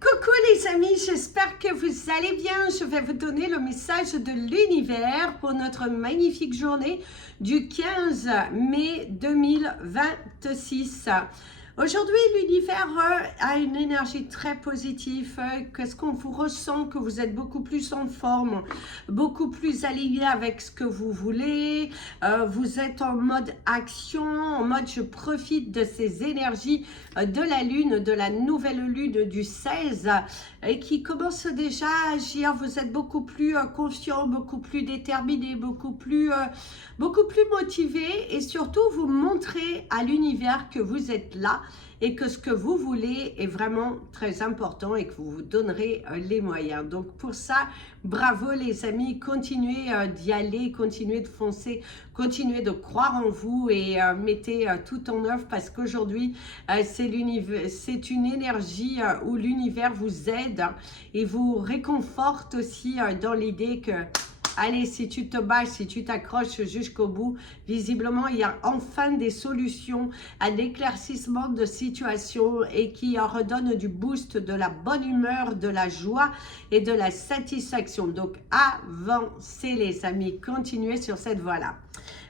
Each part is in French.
Coucou les amis, j'espère que vous allez bien. Je vais vous donner le message de l'univers pour notre magnifique journée du 15 mai 2026. Aujourd'hui, l'univers a une énergie très positive. Qu'est-ce qu'on vous ressent? Que vous êtes beaucoup plus en forme, beaucoup plus aligné avec ce que vous voulez. Vous êtes en mode action, en mode je profite de ces énergies de la lune, de la nouvelle lune du 16 et qui commence déjà à agir. Vous êtes beaucoup plus confiant, beaucoup plus déterminé, beaucoup plus motivé et surtout vous montrez à l'univers que vous êtes là et que ce que vous voulez est vraiment très important et que vous vous donnerez les moyens. Donc pour ça, bravo les amis, continuez d'y aller, continuez de foncer, continuez de croire en vous et mettez tout en œuvre parce qu'aujourd'hui, c'est une énergie où l'univers vous aide et vous réconforte aussi dans l'idée que allez, si tu te bats, si tu t'accroches jusqu'au bout, visiblement, il y a enfin des solutions à l'éclaircissement de situation et qui redonne du boost, de la bonne humeur, de la joie et de la satisfaction. Donc, avancez les amis, continuez sur cette voie-là.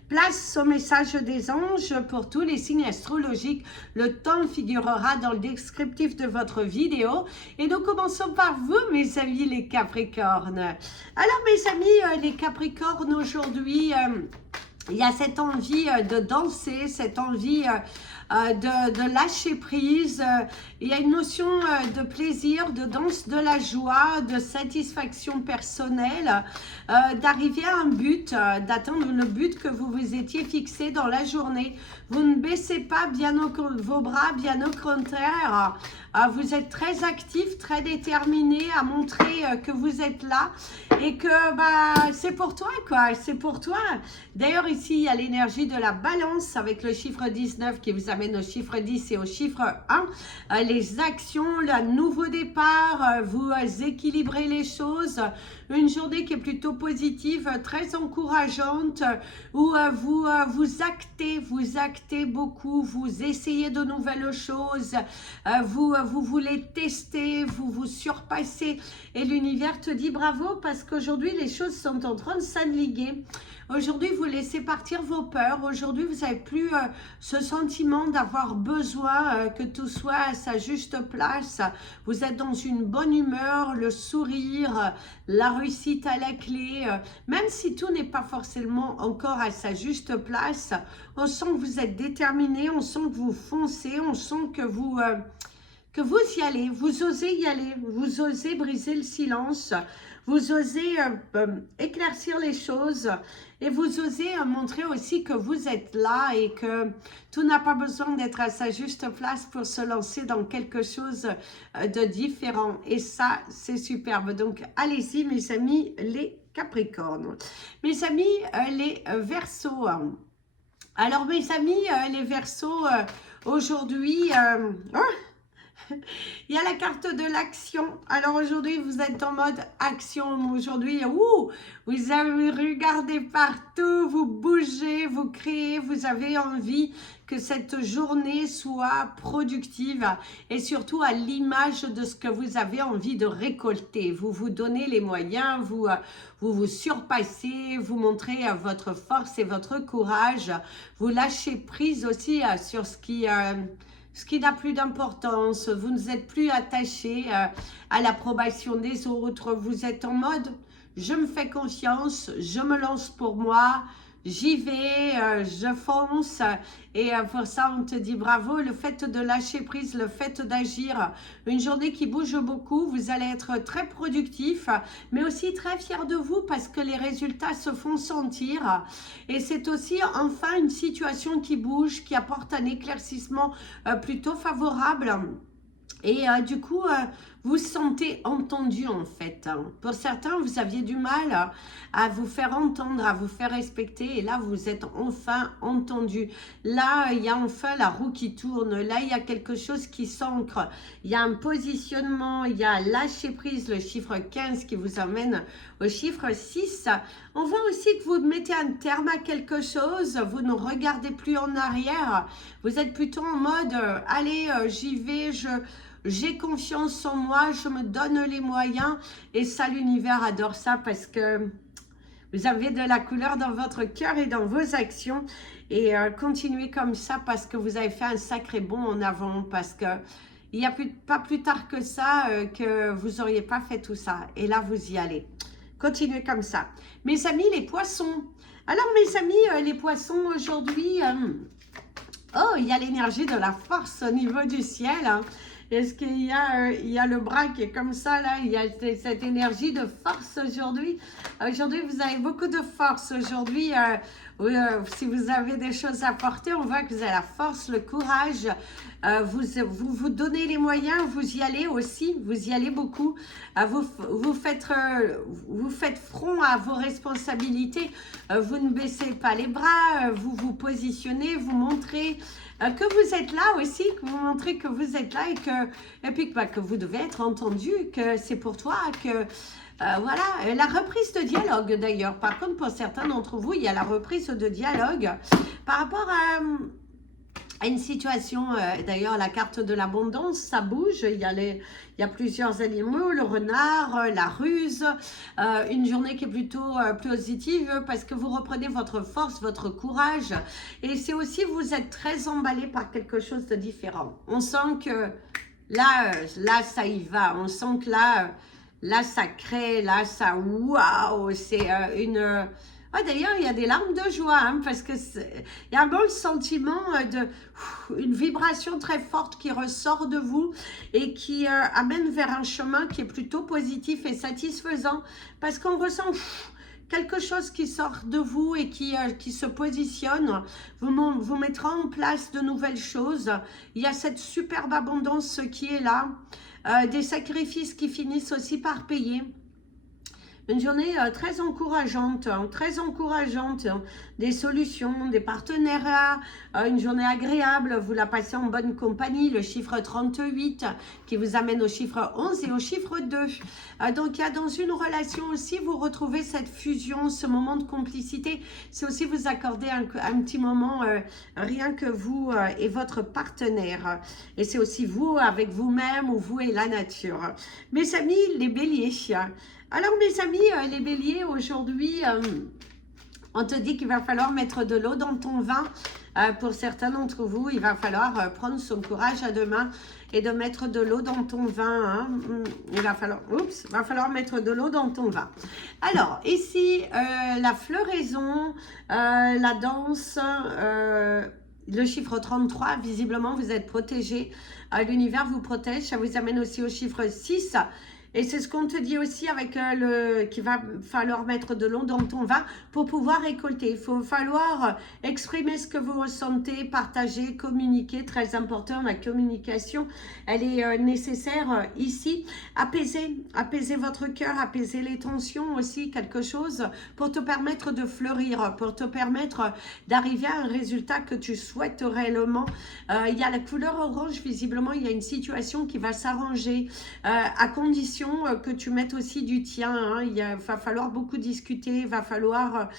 Place au message des anges pour tous les signes astrologiques. Le temps figurera dans le descriptif de votre vidéo. Et nous commençons par vous, mes amis les Capricornes. Alors, mes amis les Capricornes, aujourd'hui, il y a cette envie de danser, cette envie de lâcher prise. Il y a une notion de plaisir, de danse, de la joie, de satisfaction personnelle, d'arriver à un but, d'atteindre le but que vous vous étiez fixé dans la journée. Vous ne baissez pas vos bras, bien au contraire. Vous êtes très actif, très déterminé à montrer que vous êtes là et que c'est pour toi quoi, c'est pour toi. D'ailleurs ici il y a l'énergie de la balance avec le chiffre 19 qui vous amène au chiffre 10 et au chiffre 1. Les actions, le nouveau départ, vous équilibrez les choses. Une journée qui est plutôt positive, très encourageante, où vous actez beaucoup, vous essayez de nouvelles choses, vous voulez tester, vous surpassez et l'univers te dit bravo parce qu'aujourd'hui les choses sont en train de s'aligner. Aujourd'hui, vous laissez partir vos peurs. Aujourd'hui, vous n'avez plus ce sentiment d'avoir besoin que tout soit à sa juste place. Vous êtes dans une bonne humeur, le sourire, la réussite à la clé. Même si tout n'est pas forcément encore à sa juste place, on sent que vous êtes déterminé, on sent que vous foncez, on sent que vous y allez, vous osez y aller, vous osez briser le silence, vous osez éclaircir les choses et vous osez montrer aussi que vous êtes là et que tout n'a pas besoin d'être à sa juste place pour se lancer dans quelque chose de différent. Et ça, c'est superbe. Donc, allez-y, mes amis, les Capricornes. Mes amis, les Verseaux. Alors, mes amis, les Verseaux, aujourd'hui... il y a la carte de l'action. Alors aujourd'hui, vous êtes en mode action. Aujourd'hui, vous avez regardé partout, vous bougez, vous créez, vous avez envie que cette journée soit productive et surtout à l'image de ce que vous avez envie de récolter. Vous vous donnez les moyens, vous surpassez, vous montrez votre force et votre courage. Vous lâchez prise aussi sur ce qui n'a plus d'importance, vous ne êtes plus attaché à l'approbation des autres, vous êtes en mode je me fais confiance, je me lance pour moi, j'y vais, je fonce et pour ça on te dit bravo. Le fait de lâcher prise, le fait d'agir, une journée qui bouge beaucoup, vous allez être très productif mais aussi très fier de vous parce que les résultats se font sentir et c'est aussi enfin une situation qui bouge, qui apporte un éclaircissement plutôt favorable. Et du coup, vous sentez entendu en fait. Pour certains, vous aviez du mal à vous faire entendre, à vous faire respecter. Et là, vous êtes enfin entendu. Là, il y a enfin la roue qui tourne. Là, il y a quelque chose qui s'ancre. Il y a un positionnement. Il y a lâcher prise, le chiffre 15 qui vous amène au chiffre 6. On voit aussi que vous mettez un terme à quelque chose. Vous ne regardez plus en arrière. Vous êtes plutôt en mode, allez, j'y vais, j'ai confiance en moi, je me donne les moyens. Et ça, l'univers adore ça parce que vous avez de la couleur dans votre cœur et dans vos actions. Et continuez comme ça parce que vous avez fait un sacré bond en avant. Parce que il n'y a pas plus tard que ça que vous n'auriez pas fait tout ça. Et là, vous y allez. Continuez comme ça. Mes amis, les poissons. Alors, mes amis, les poissons, aujourd'hui... oh, il y a l'énergie de la force au niveau du ciel. Hein. Est-ce qu'il y a, il y a le bras qui est comme ça, là? Il y a cette énergie de force aujourd'hui. Aujourd'hui, vous avez beaucoup de force. Aujourd'hui, si vous avez des choses à porter, on voit que vous avez la force, le courage. Vous donnez les moyens, vous y allez aussi. Vous y allez beaucoup. Vous faites front à vos responsabilités. Vous ne baissez pas les bras. Vous vous positionnez, vous montrez... que vous êtes là aussi, que vous montrez que vous êtes là et puis que vous devez être entendu, que c'est pour toi, que voilà, la reprise de dialogue d'ailleurs. Par contre, pour certains d'entre vous, il y a la reprise de dialogue par rapport à une situation, d'ailleurs la carte de l'abondance, ça bouge, il y a plusieurs animaux, le renard, la ruse, une journée qui est plutôt positive parce que vous reprenez votre force, votre courage et c'est aussi vous êtes très emballé par quelque chose de différent. On sent que là ça y va, on sent que là ça crée, là ça waouh, c'est une... Ah, d'ailleurs, il y a des larmes de joie, hein, parce que il y a un bon sentiment une vibration très forte qui ressort de vous et qui amène vers un chemin qui est plutôt positif et satisfaisant, parce qu'on ressent quelque chose qui sort de vous et qui se positionne, vous mettra en place de nouvelles choses. Il y a cette superbe abondance qui est là, des sacrifices qui finissent aussi par payer. Une journée très encourageante, des solutions, des partenariats, une journée agréable, vous la passez en bonne compagnie, le chiffre 38 qui vous amène au chiffre 11 et au chiffre 2. Donc il y a dans une relation aussi, vous retrouvez cette fusion, ce moment de complicité, c'est aussi vous accorder un petit moment rien que vous et votre partenaire. Et c'est aussi vous avec vous-même ou vous et la nature. Mes amis, les béliers. Alors mes amis, les béliers, aujourd'hui, on te dit qu'il va falloir mettre de l'eau dans ton vin. Pour certains d'entre vous, il va falloir prendre son courage à deux mains et de mettre de l'eau dans ton vin. Hein. Il va falloir mettre de l'eau dans ton vin. Alors, ici, la floraison, la danse... le chiffre 33, visiblement, vous êtes protégé. L'univers vous protège. Ça vous amène aussi au chiffre 6. Et c'est ce qu'on te dit aussi avec qu'il va falloir mettre de l'eau dans ton vin pour pouvoir récolter. Il faut falloir exprimer ce que vous ressentez, partager, communiquer. Très important, la communication, elle est nécessaire ici. Apaiser votre cœur, apaiser les tensions aussi, quelque chose pour te permettre de fleurir, pour te permettre d'arriver à un résultat que tu souhaites réellement. Il y a la couleur orange, visiblement, il y a une situation qui va s'arranger à condition que tu mettes aussi du tien. Hein. Va falloir beaucoup discuter, va falloir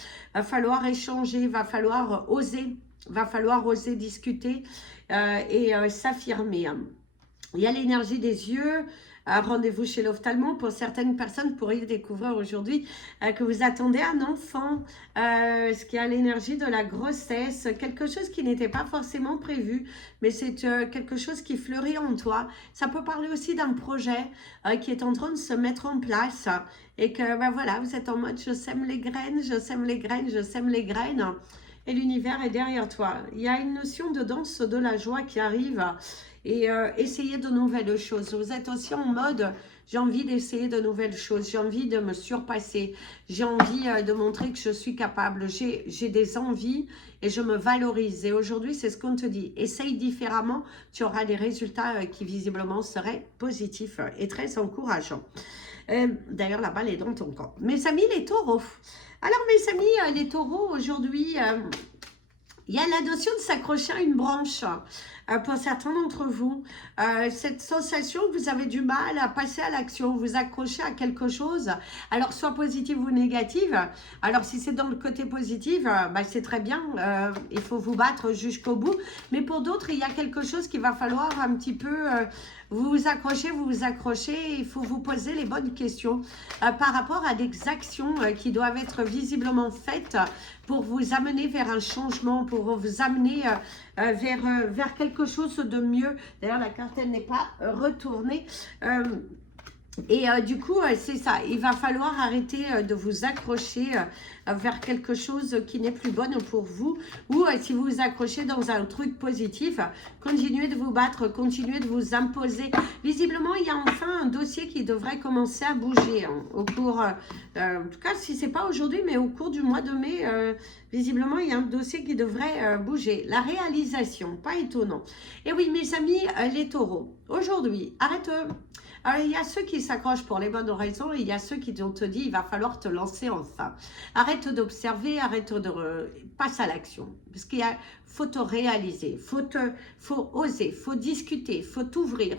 échanger, va falloir oser discuter et s'affirmer. Il y a l'énergie des yeux. Rendez-vous chez l'ophtalmo. Pour certaines personnes, pourriez découvrir aujourd'hui que vous attendez un enfant, ce qui a l'énergie de la grossesse, quelque chose qui n'était pas forcément prévu, mais c'est quelque chose qui fleurit en toi. Ça peut parler aussi d'un projet qui est en train de se mettre en place et que voilà, vous êtes en mode je sème les graines, je sème les graines, je sème les graines et l'univers est derrière toi. Il y a une notion de danse de la joie qui arrive. Et essayer de nouvelles choses. Vous êtes aussi en mode, j'ai envie d'essayer de nouvelles choses, j'ai envie de me surpasser, j'ai envie de montrer que je suis capable, j'ai des envies et je me valorise. Et aujourd'hui, c'est ce qu'on te dit. Essaye différemment, tu auras des résultats qui visiblement seraient positifs et très encourageants. D'ailleurs, la balle est dans ton camp. Mes amis, les taureaux. Alors, mes amis, les taureaux, aujourd'hui... il y a la notion de s'accrocher à une branche pour certains d'entre vous. Cette sensation que vous avez du mal à passer à l'action, vous accrocher à quelque chose, alors soit positive ou négative. Alors si c'est dans le côté positif, c'est très bien, il faut vous battre jusqu'au bout. Mais pour d'autres, il y a quelque chose qu'il va falloir un petit peu Vous vous accrochez, il faut vous poser les bonnes questions par rapport à des actions qui doivent être visiblement faites pour vous amener vers un changement, pour vous amener vers quelque chose de mieux. D'ailleurs, la carte, elle n'est pas retournée. Et du coup, c'est ça, il va falloir arrêter de vous accrocher vers quelque chose qui n'est plus bonne pour vous. Ou si vous vous accrochez dans un truc positif, continuez de vous battre, continuez de vous imposer. Visiblement, il y a enfin un dossier qui devrait commencer à bouger hein, au cours, en tout cas si ce n'est pas aujourd'hui, mais au cours du mois de mai, visiblement, il y a un dossier qui devrait bouger. La réalisation, pas étonnant. Et oui, mes amis, les taureaux, aujourd'hui, arrête. Alors, il y a ceux qui s'accrochent pour les bonnes raisons et il y a ceux qui te disent il va falloir te lancer enfin. Arrête d'observer, arrête passe à l'action. Parce qu'il faut te réaliser, faut oser, faut discuter, faut t'ouvrir,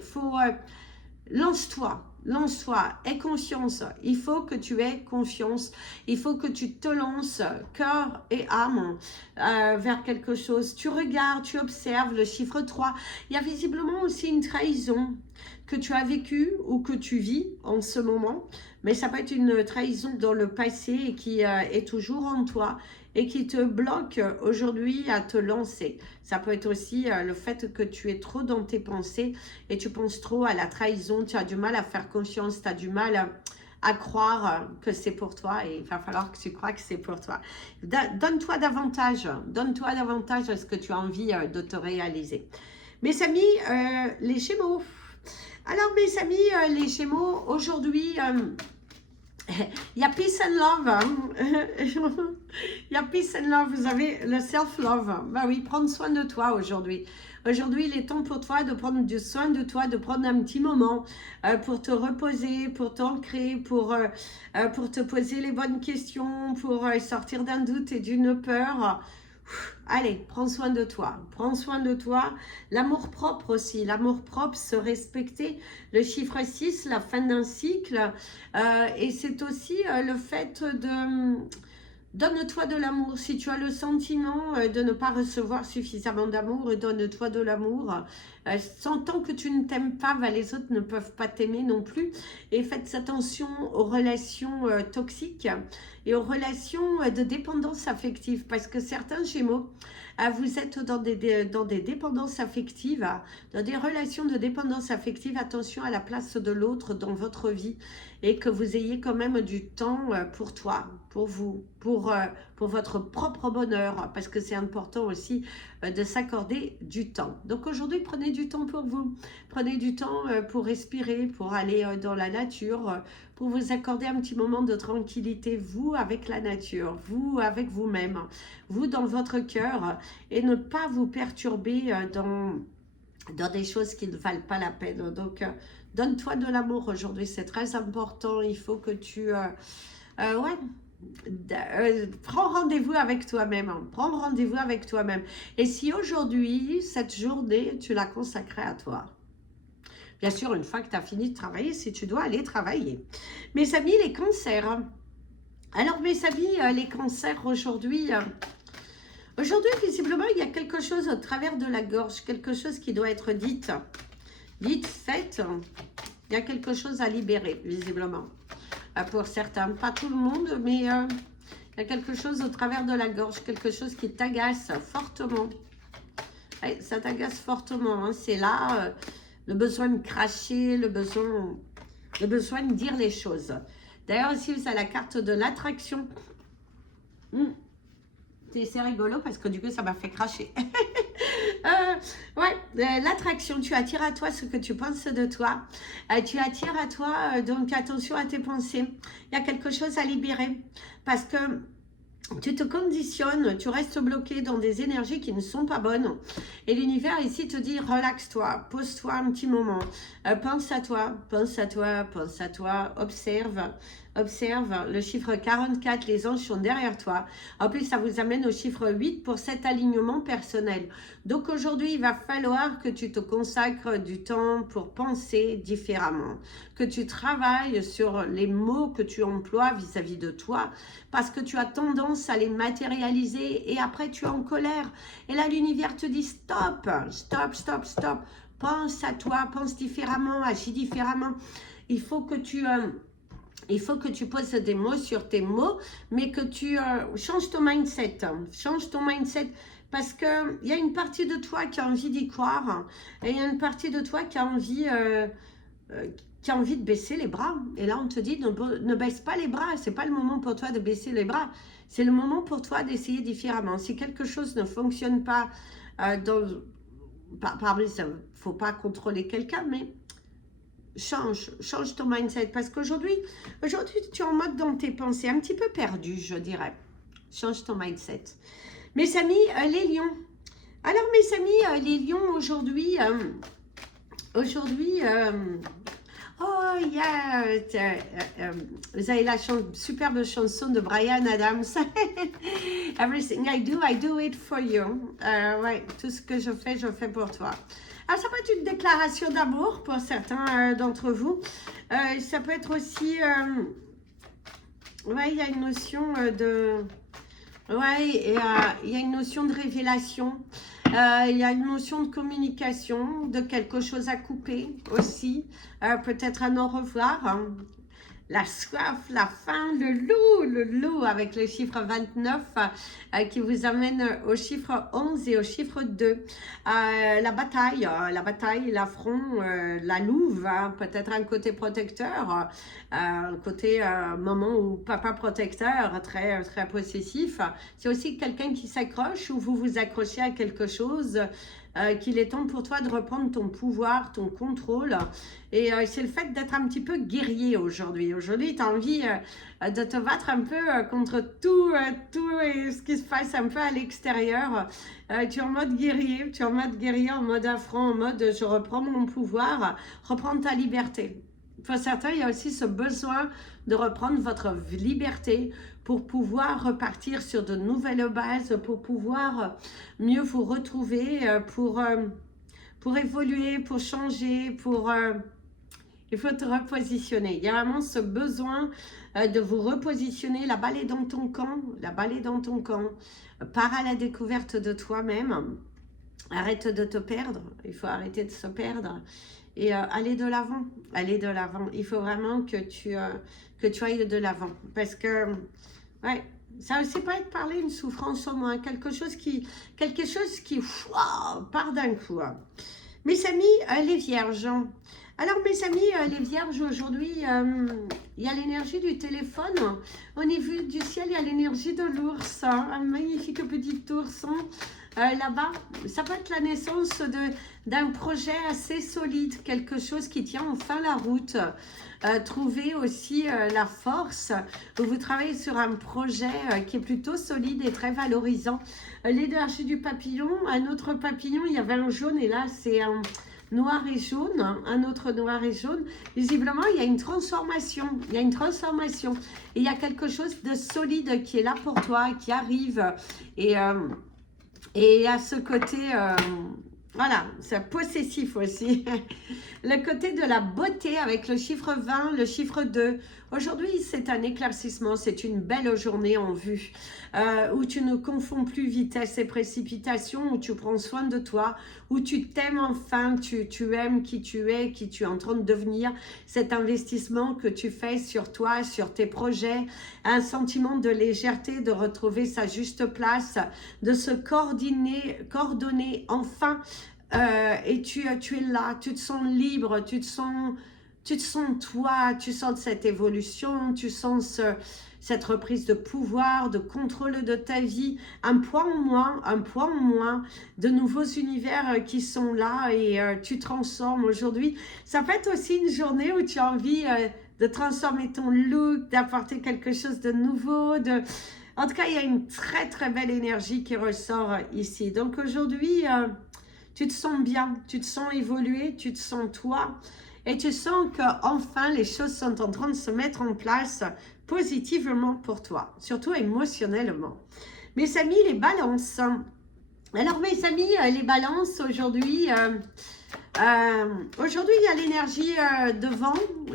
lance-toi. Lance-toi, aie confiance, il faut que tu aies confiance, il faut que tu te lances cœur et âme vers quelque chose. Tu regardes, tu observes le chiffre 3, il y a visiblement aussi une trahison que tu as vécue ou que tu vis en ce moment, mais ça peut être une trahison dans le passé et qui est toujours en toi et qui te bloque aujourd'hui à te lancer. Ça peut être aussi le fait que tu es trop dans tes pensées et tu penses trop à la trahison, tu as du mal à faire confiance, tu as du mal à croire que c'est pour toi et il va falloir que tu crois que c'est pour toi. Donne-toi davantage à ce que tu as envie de te réaliser. Mes amis, les Gémeaux. Alors mes amis, les Gémeaux, aujourd'hui... il y a peace and love. Hein? Il y a peace and love. Vous avez le self-love. Bah oui, prendre soin de toi aujourd'hui. Aujourd'hui, il est temps pour toi de prendre du soin de toi, de prendre un petit moment pour te reposer, pour t'ancrer, pour te poser les bonnes questions, pour sortir d'un doute et d'une peur. Allez, prends soin de toi, prends soin de toi. L'amour propre aussi, l'amour propre, se respecter. Le chiffre 6, la fin d'un cycle. Et c'est aussi le fait de... Donne-toi de l'amour. Si tu as le sentiment de ne pas recevoir suffisamment d'amour, donne-toi de l'amour. Tant que tu ne t'aimes pas, les autres ne peuvent pas t'aimer non plus. Et faites attention aux relations toxiques et aux relations de dépendance affective. Parce que certains Gémeaux, vous êtes dans des dépendances affectives, dans des relations de dépendance affective. Attention à la place de l'autre dans votre vie et que vous ayez quand même du temps pour toi, pour vous, pour votre propre bonheur, parce que c'est important aussi de s'accorder du temps. Donc aujourd'hui, prenez du temps pour vous, prenez du temps pour respirer, pour aller dans la nature, pour vous accorder un petit moment de tranquillité, vous avec la nature, vous avec vous-même, vous dans votre cœur, et ne pas vous perturber dans des choses qui ne valent pas la peine. Donc, donne-toi de l'amour aujourd'hui, c'est très important. Il faut que tu... prends rendez-vous avec toi-même. Hein. Prends rendez-vous avec toi-même. Et si aujourd'hui, cette journée, tu l'as consacrée à toi, bien sûr, une fois que tu as fini de travailler, si tu dois aller travailler. Mes amis, les cancers. Alors, mes amis, les cancers aujourd'hui... Aujourd'hui, visiblement, il y a quelque chose au travers de la gorge, quelque chose qui doit être dit, fait. Il y a quelque chose à libérer, visiblement. Pour certains, pas tout le monde, mais il y a quelque chose au travers de la gorge, quelque chose qui t'agace fortement. Ouais, ça t'agace fortement, hein. C'est là le besoin de cracher, le besoin de dire les choses. D'ailleurs, ici, vous avez la carte de l'attraction. C'est rigolo parce que du coup, ça m'a fait cracher. L'attraction, tu attires à toi ce que tu penses de toi. Tu attires à toi, donc attention à tes pensées. Il y a quelque chose à libérer parce que tu te conditionnes, tu restes bloqué dans des énergies qui ne sont pas bonnes. Et l'univers ici te dit, relaxe-toi, pose-toi un petit moment. Pense à toi, pense à toi, pense à toi, observe. Observe le chiffre 44, les anges sont derrière toi. En plus, ça vous amène au chiffre 8 pour cet alignement personnel. Donc aujourd'hui, il va falloir que tu te consacres du temps pour penser différemment. Que tu travailles sur les mots que tu emploies vis-à-vis de toi. Parce que tu as tendance à les matérialiser et après tu es en colère. Et là, l'univers te dit stop, stop, stop, stop. pense à toi, pense différemment, agis différemment. Il faut que tu poses des mots sur tes mots, mais que tu changes ton mindset. Change ton mindset parce qu'il y a une partie de toi qui a envie d'y croire et il y a une partie de toi qui a envie de baisser les bras. Et là, on te dit, ne baisse pas les bras. Ce n'est pas le moment pour toi de baisser les bras. C'est le moment pour toi d'essayer différemment. Si quelque chose ne fonctionne pas, il ne faut pas contrôler quelqu'un, mais change ton mindset. Parce qu'aujourd'hui, tu es en mode dans tes pensées, un petit peu perdu, je dirais. Change ton mindset. Mes amis, les lions. Alors, mes amis, les lions, aujourd'hui, oh yeah, vous avez la superbe chanson de Bryan Adams. Everything I do it for you. Ouais, tout ce que je fais pour toi. Alors, ça peut être une déclaration d'amour pour certains d'entre vous. Ça peut être aussi, ouais, il y a une notion de, ouais, il y a une notion de révélation. Il y a une notion de communication, de quelque chose à couper aussi, peut-être un au revoir, hein. La soif, la faim, le loup avec le chiffre 29 qui vous amène au chiffre 11 et au chiffre 2. La bataille, l'affront, la louve, hein, peut-être un côté protecteur, un côté maman ou papa protecteur, très, très possessif. C'est aussi quelqu'un qui s'accroche ou vous vous accrochez à quelque chose. Qu'il est temps pour toi de reprendre ton pouvoir, ton contrôle. Et c'est le fait d'être un petit peu guerrier aujourd'hui. Aujourd'hui, tu as envie de te battre un peu contre tout ce qui se passe un peu à l'extérieur. Tu es en mode guerrier, en mode affront, en mode je reprends mon pouvoir, reprendre ta liberté. Pour certains, il y a aussi ce besoin de reprendre votre liberté pour pouvoir repartir sur de nouvelles bases, pour pouvoir mieux vous retrouver, pour évoluer, pour changer, il faut te repositionner. Il y a vraiment ce besoin de vous repositionner. La balle est dans ton camp, Pars à la découverte de toi-même. Arrête de te perdre, il faut arrêter de se perdre. Et aller de l'avant, Il faut vraiment que tu ailles de l'avant. Parce que, ouais, ça aussi peut être parler une souffrance au moins, quelque chose qui part d'un coup. Mes amis, les vierges. Alors, mes amis, les vierges, aujourd'hui, il y a l'énergie du téléphone. Au niveau du ciel, il y a l'énergie de l'ours. Un magnifique petit ourson. Là-bas, ça peut être la naissance d'un projet assez solide, quelque chose qui tient enfin la route. Trouver aussi la force, vous travaillez sur un projet qui est plutôt solide et très valorisant. L'énergie du papillon, un autre papillon, il y avait un jaune et là c'est un noir et jaune, un autre noir et jaune. Visiblement, il y a une transformation, Et il y a quelque chose de solide qui est là pour toi, qui arrive. Et à ce côté, voilà, c'est possessif aussi. Le côté de la beauté avec le chiffre 20, le chiffre 2. Aujourd'hui, c'est un éclaircissement, c'est une belle journée en vue, où tu ne confonds plus vitesse et précipitation, où tu prends soin de toi, où tu t'aimes enfin, tu aimes qui tu es en train de devenir, cet investissement que tu fais sur toi, sur tes projets, un sentiment de légèreté, de retrouver sa juste place, de se coordonner enfin, et tu es là, tu te sens libre, tu te sens toi, tu sens cette évolution, tu sens cette reprise de pouvoir, de contrôle de ta vie, un poids en moins, de nouveaux univers qui sont là et tu transformes aujourd'hui. Ça peut être aussi une journée où tu as envie de transformer ton look, d'apporter quelque chose de nouveau, En tout cas, il y a une très très belle énergie qui ressort ici. Donc aujourd'hui, tu te sens bien, tu te sens évoluer, tu te sens toi. Et tu sens qu'enfin, les choses sont en train de se mettre en place positivement pour toi, surtout émotionnellement. Mes amis, les balances. Alors, mes amis, les balances, aujourd'hui, il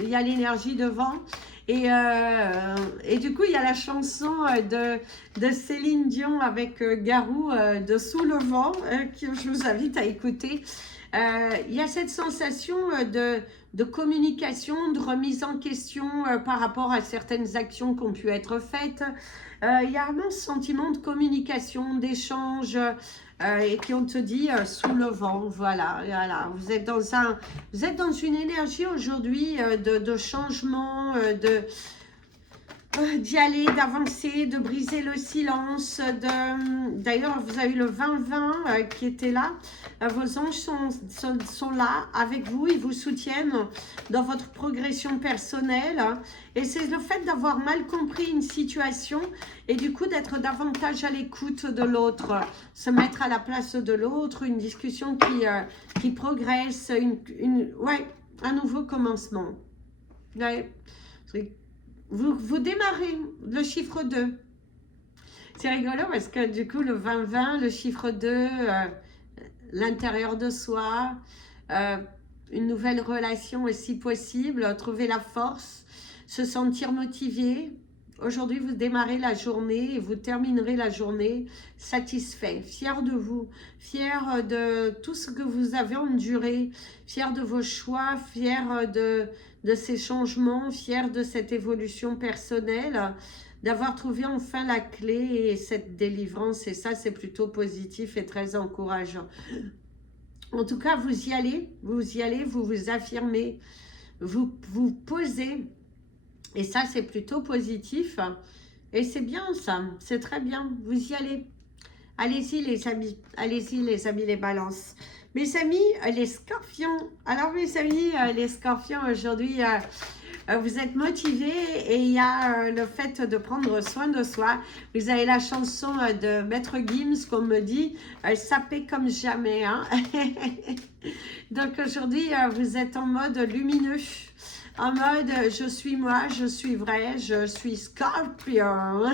y a l'énergie de vent. Et du coup, il y a la chanson de Céline Dion avec Garou de Sous le vent que je vous invite à écouter. Il y a cette sensation de communication, de remise en question par rapport à certaines actions qui ont pu être faites. Il y a vraiment ce sentiment de communication, d'échange et qui on te dit sous le vent. Voilà, voilà. Vous êtes dans une énergie aujourd'hui de changement, d'y aller, d'avancer, de briser le silence. D'ailleurs, vous avez le 20-20 qui était là. Vos anges sont là avec vous, ils vous soutiennent dans votre progression personnelle. Et c'est le fait d'avoir mal compris une situation et du coup d'être davantage à l'écoute de l'autre, se mettre à la place de l'autre, une discussion qui progresse, ouais, un nouveau commencement. Ouais. Vous démarrez le chiffre 2. C'est rigolo parce que du coup, le 20-20, le chiffre 2, l'intérieur de soi, une nouvelle relation aussi possible, trouver la force, se sentir motivé. Aujourd'hui, vous démarrez la journée et vous terminerez la journée satisfait, fier de vous, fier de tout ce que vous avez enduré, fier de vos choix, fier de ces changements, fier de cette évolution personnelle, d'avoir trouvé enfin la clé et cette délivrance. Et ça, c'est plutôt positif et très encourageant. En tout cas, vous y allez, vous vous affirmez, vous vous posez. Et ça, c'est plutôt positif. Et c'est bien ça, c'est très bien. Vous y allez. Allez-y les amis, les balances. Mes amis, les scorpions. Alors mes amis, les scorpions, aujourd'hui, vous êtes motivés et il y a le fait de prendre soin de soi. Vous avez la chanson de Maître Gims, qu'on me dit, saper comme jamais. Hein. Donc aujourd'hui, vous êtes en mode lumineux. En mode, je suis moi, je suis vrai, je suis scorpion.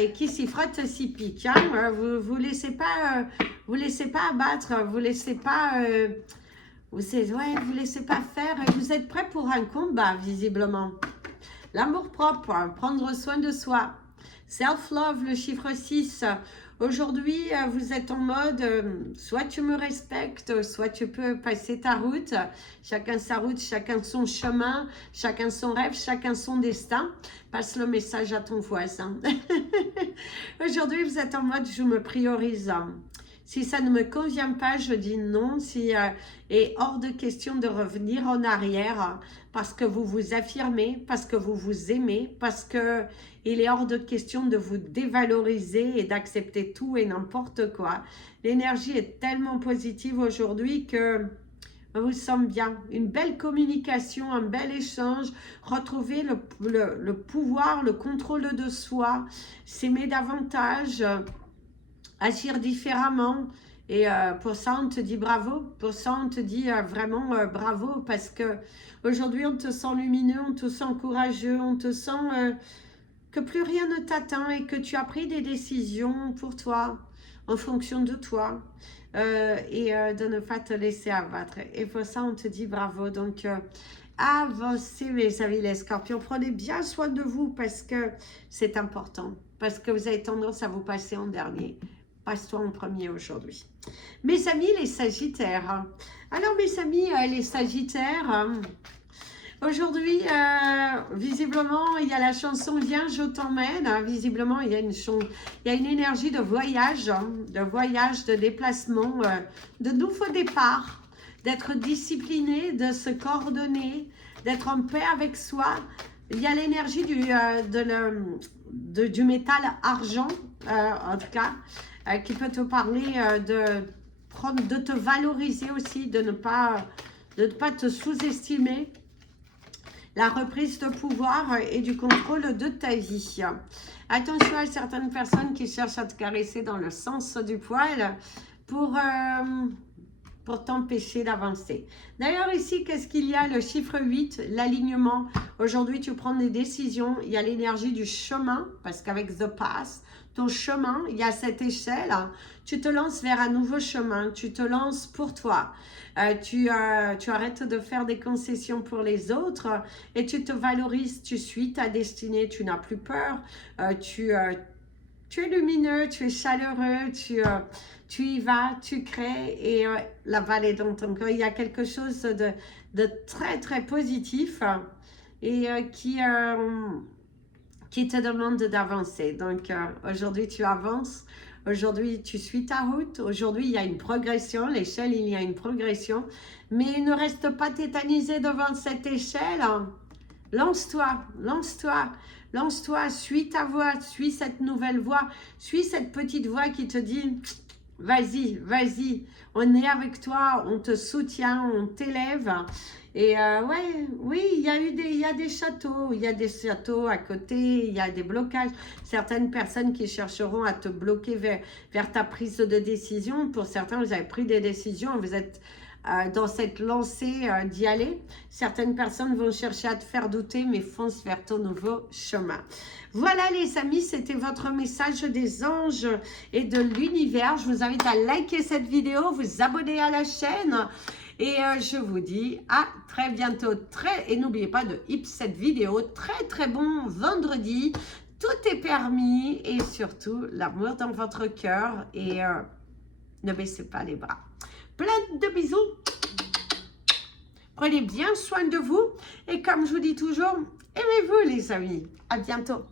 Et qui s'y frotte s'y pique. Hein. Vous laissez pas abattre, vous laissez pas, vous laissez pas faire. Vous êtes prêt pour un combat, visiblement. L'amour propre, prendre soin de soi. Self-love, le chiffre 6. Aujourd'hui, vous êtes en mode, soit tu me respectes, soit tu peux passer ta route. Chacun sa route, chacun son chemin, chacun son rêve, chacun son destin. Passe le message à ton voisin. Aujourd'hui, vous êtes en mode, je me priorise. Si ça ne me convient pas, je dis non. Et hors de question de revenir en arrière parce que vous vous affirmez, parce que vous vous aimez, parce que il est hors de question de vous dévaloriser et d'accepter tout et n'importe quoi. L'énergie est tellement positive aujourd'hui que vous sentez bien. Une belle communication, un bel échange, retrouver le pouvoir, le contrôle de soi, s'aimer davantage, agir différemment. Et pour ça, on te dit bravo. Pour ça, on te dit vraiment bravo parce que aujourd'hui, on te sent lumineux, on te sent courageux, on te sent que plus rien ne t'atteint et que tu as pris des décisions pour toi, en fonction de toi, de ne pas te laisser abattre. Et pour ça, on te dit bravo. Donc, avancez, mes amis les scorpions. Prenez bien soin de vous parce que c'est important. Parce que vous avez tendance à vous passer en dernier. Passe-toi en premier aujourd'hui. Mes amis les sagittaires. Alors, mes amis les sagittaires... Aujourd'hui, visiblement, il y a la chanson « Viens, je t'emmène ». Visiblement, il y a une énergie de voyage, de déplacement, de nouveau départ, d'être discipliné, de se coordonner, d'être en paix avec soi. Il y a l'énergie du métal argent, en tout cas, qui peut te parler de te valoriser aussi, de ne pas te sous-estimer. La reprise de pouvoir et du contrôle de ta vie. Attention à certaines personnes qui cherchent à te caresser dans le sens du poil pour t'empêcher d'avancer. D'ailleurs ici, qu'est-ce qu'il y a? Le chiffre 8, l'alignement. Aujourd'hui, tu prends des décisions. Il y a l'énergie du chemin parce qu'avec The Path, ton chemin, il y a cette échelle. Tu te lances vers un nouveau chemin. Tu te lances pour toi. Tu arrêtes de faire des concessions pour les autres et tu te valorises, tu suis ta destinée, tu n'as plus peur, tu tu es lumineux, tu es chaleureux, tu y vas, tu crées et la balle est dans ton cœur. Il y a quelque chose de très très positif et qui te demande d'avancer. Donc aujourd'hui tu avances, aujourd'hui tu suis ta route, aujourd'hui il y a une progression, l'échelle il y a une progression, mais ne reste pas tétanisé devant cette échelle. Lance-toi, lance-toi, lance-toi, suis ta voix, suis cette nouvelle voix, suis cette petite voix qui te dit vas-y, vas-y, on est avec toi, on te soutient, on t'élève. Et ouais, oui, il y a des châteaux à côté, il y a des blocages. Certaines personnes qui chercheront à te bloquer vers ta prise de décision. Pour certains, vous avez pris des décisions, vous êtes dans cette lancée d'y aller. Certaines personnes vont chercher à te faire douter, mais fonce vers ton nouveau chemin. Voilà les amis, c'était votre message des anges et de l'univers. Je vous invite à liker cette vidéo, vous abonner à la chaîne. Et je vous dis à très bientôt. Et n'oubliez pas de hip cette vidéo. Très très bon vendredi. Tout est permis. Et surtout, l'amour dans votre cœur. Et ne baissez pas les bras. Plein de bisous. Prenez bien soin de vous. Et comme je vous dis toujours, aimez-vous les amis. À bientôt.